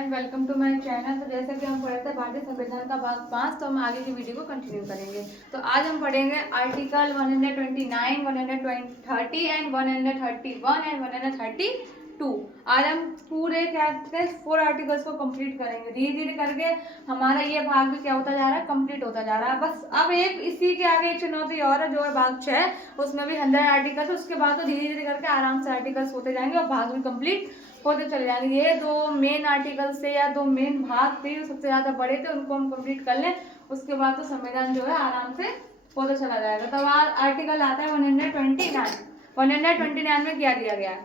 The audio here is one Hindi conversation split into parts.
And welcome to my channel. तो जैसे कि हम पढ़े थे भारतीय संविधान का भाग 5, तो हम आगे की वीडियो को कंटिन्यू करेंगे। तो आज हम पढ़ेंगे आर्टिकल 129, 130 एंड 131 एंड 132। आज हम पूरे क्या 4 आर्टिकल्स को कंप्लीट करेंगे। धीरे धीरे करके हमारा ये भाग भी क्या होता जा रहा है, कंप्लीट होता जा रहा है। बस अब एक इसी के आगे एक चुनौती और है, जो है भाग 6, उसमें भी 100 आर्टिकल्स। उसके बाद तो धीरे धीरे करके आराम से आर्टिकल्स होते जाएंगे और भाग भी कंप्लीट होते चले जाएंगे। ये 2 मेन आर्टिकल थे या 2 मेन भाग थे, सबसे ज्यादा बड़े थे, उनको हम कंप्लीट कर लें। उसके बाद तो संविधान जो है आराम से होता चला जाएगा। तो आर्टिकल आता है 129। 129 में क्या दिया गया है?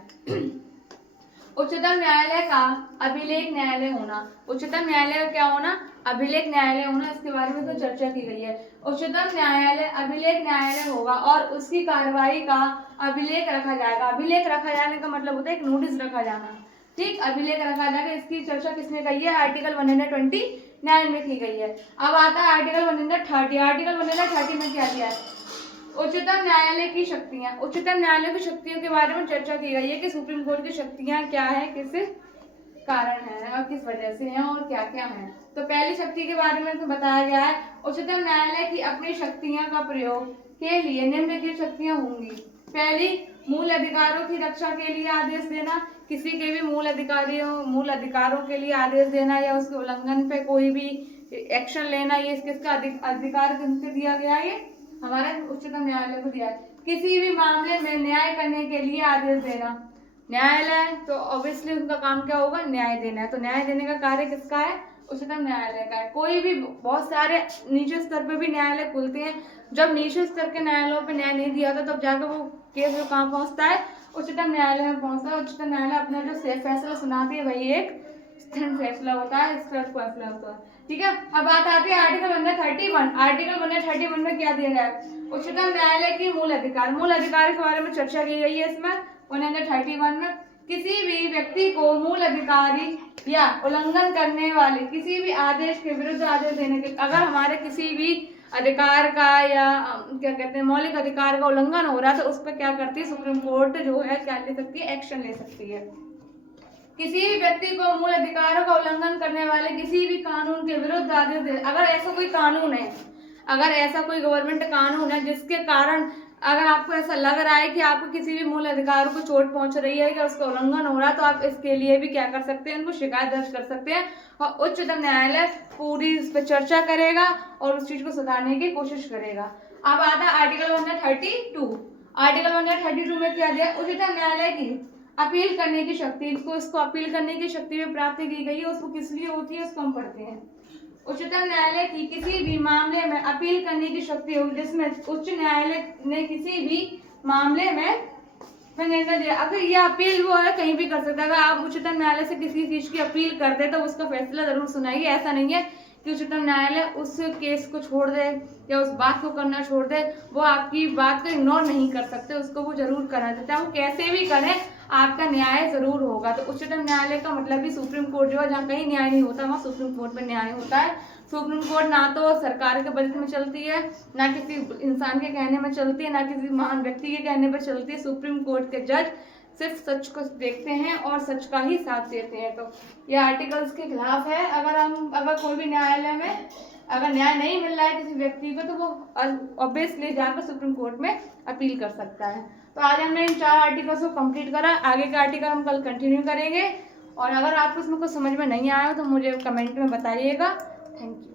उच्चतम न्यायालय का अभिलेख न्यायालय होना। उच्चतम न्यायालय का क्या होना? अभिलेख न्यायालय होना। इसके बारे में तो चर्चा की गई है। उच्चतम न्यायालय अभिलेख न्यायालय होगा और उसकी कार्रवाई का अभिलेख रखा जाएगा। अभिलेख रखा जाने का मतलब होता है एक नोटिस रखा जाना। ठीक, अभिलेख रखा जाएगा। इसकी चर्चा किसने की है? आर्टिकल 129 में की गई है। अब आता है आर्टिकल 130। आर्टिकल 130 में क्या दिया है? उच्चतम न्यायालय की शक्तियां। उच्चतम न्यायालय की शक्तियों के बारे में चर्चा की गई है कि सुप्रीम कोर्ट की शक्तियां क्या है, किस कारण है और किस वजह से हैं और क्या क्या है। तो पहली शक्ति के बारे में तो बताया गया है, उच्चतम न्यायालय की अपनी शक्तियां का प्रयोग के लिए निम्नलिखित शक्तियां होंगी। पहली, मूल अधिकारों की रक्षा के लिए आदेश देना। किसी के भी मूल अधिकारों के लिए आदेश देना या उसके उल्लंघन पे कोई भी एक्शन लेना, ये किसका अधिकार किसको दिया गया है? हमारे उच्चतम न्यायालय को दिया है। किसी भी मामले में न्याय करने के लिए आदेश देना। न्यायालय तो ऑब्वियसली उनका काम क्या होगा? न्याय देना है। तो न्याय देने का कार्य किसका है? उच्चतम न्यायालय का है। कोई भी बहुत सारे नीचे स्तर पे भी न्यायालय खुलते हैं। जब नीचे स्तर के न्यायालयों पे न्याय नहीं दिया होता, तब जाकर वो केस जो कहाँ पहुंचता है? उच्चतम न्यायालय में पहुंचता है। उच्चतम न्यायालय अपना जो फैसला सुनाती है वही एक स्थिर फैसला होता है, स्थिर फैसला होता है। ठीक है, अब बात आती है आर्टिकल 131। आर्टिकल 131 में क्या दिया गया है? उच्चतम न्यायालय की मूल अधिकार। मूल अधिकार के बारे में चर्चा की गई है इसमें 131 में। किसी भी व्यक्ति को मूल अधिकारी या उल्लंघन करने वाले किसी भी आदेश के विरुद्ध आदेश देने के, अगर हमारे किसी भी अधिकार का या क्या कहते हैं मौलिक अधिकार का उल्लंघन हो रहा है, तो उस पर क्या करती है सुप्रीम कोर्ट जो है क्या ले सकती है? एक्शन ले सकती है। किसी भी व्यक्ति को मूल अधिकारों का उल्लंघन करने वाले किसी भी कानून के विरुद्ध आदेश दे, अगर ऐसा कोई कानून है, अगर ऐसा कोई गवर्नमेंट कानून है जिसके कारण अगर आपको ऐसा लग रहा है कि आपको किसी भी मूल अधिकारों को चोट पहुंच रही है या उसका उल्लंघन हो रहा है, तो आप इसके लिए भी क्या कर सकते हैं? उनको शिकायत दर्ज कर सकते हैं और उच्चतम न्यायालय पूरी इस पर चर्चा करेगा और उस चीज को सुधारने की कोशिश करेगा। अब आता है आर्टिकल 132। आर्टिकल 132 में क्या दिया? उच्चतम न्यायालय की अपील करने की शक्ति। इसको अपील करने की शक्ति में प्राप्त की गई है। उसको किस लिए होती है उसको हम पढ़ते हैं। उच्चतम न्यायालय की किसी भी मामले में अपील करने की शक्ति होगी, जिसमें उच्च न्यायालय ने किसी भी मामले में निर्णय दिया। अगर यह अपील वो है कहीं भी कर सकता है। अगर आप उच्चतम न्यायालय से किसी चीज की अपील करते तो उसका फैसला जरूर सुनाइए। ऐसा नहीं है कि उच्चतम न्यायालय उस केस को छोड़ दे या उस बात को करना छोड़ दे। वो आपकी बात को इग्नोर नहीं कर सकते, उसको वो जरूर करना चाहते हैं। वो कैसे भी करें, आपका न्याय जरूर होगा। तो उच्चतम न्यायालय का मतलब भी सुप्रीम कोर्ट जो है, जहाँ कहीं न्याय नहीं होता वहाँ सुप्रीम कोर्ट में न्याय होता है। सुप्रीम कोर्ट ना तो सरकार के बजट में चलती है, ना किसी इंसान के कहने में चलती है, ना किसी महान व्यक्ति के कहने पर चलती है। सुप्रीम कोर्ट के जज सिर्फ सच को देखते हैं और सच का ही साथ देते हैं। तो ये आर्टिकल्स के खिलाफ है। अगर कोई भी न्यायालय में अगर न्याय नहीं मिल रहा है किसी व्यक्ति को, तो वो ऑब्वियसली जाकर सुप्रीम कोर्ट में अपील कर सकता है। तो आज हमने इन 4 आर्टिकल्स को कंप्लीट करा। आगे का आर्टिकल हम कल कंटिन्यू करेंगे। और अगर आपको इसमें कुछ समझ में नहीं आया तो मुझे कमेंट में बताइएगा। Thank you.